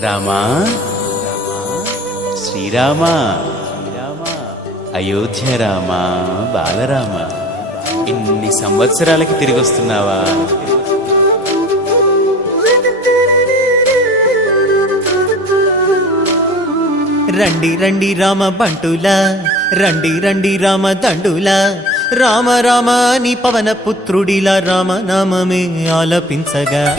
రామా? శ్రీరామ? అయోధ్య రామ? బాలరామ? ఇన్ని సంవత్సరాలకి తిరిగి వస్తున్నావా? రండి రండి రామ బంటులా. రండి రండి రామ దండులా. రామ రామ అని పవన పుత్రుడిలా రామ నామమే ఆలపించగా.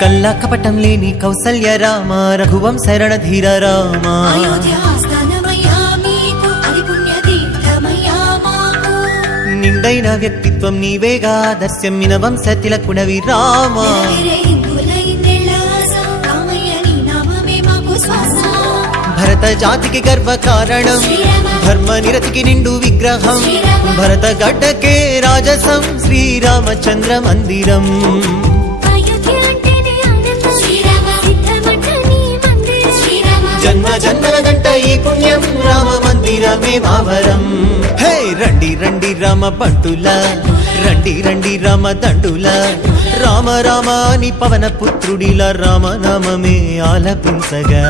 కల్లా కపటం లేని కౌసల్య రామ రఘువం శరణ ధీర రామ నిండైన వ్యక్తిత్వం నీవేగా దర్శమ్మిన వంశ తిలకుడవి రామ. భరత జాతికి గర్వ కారణం ధర్మ నిరతికి నిండు విగ్రహం భరత గడ్డకే రాజసం శ్రీరామచంద్ర మందిరం. మావరం హే రండి రండి రామ బంటుల. రండి రండి రామ దండుల. రామ రామ అని పవన పుత్రుడిల రామ నామమే ఆలపించగా.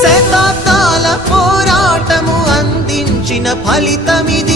శతాబ్దాల పోరాటము అందించిన ఫలితమిది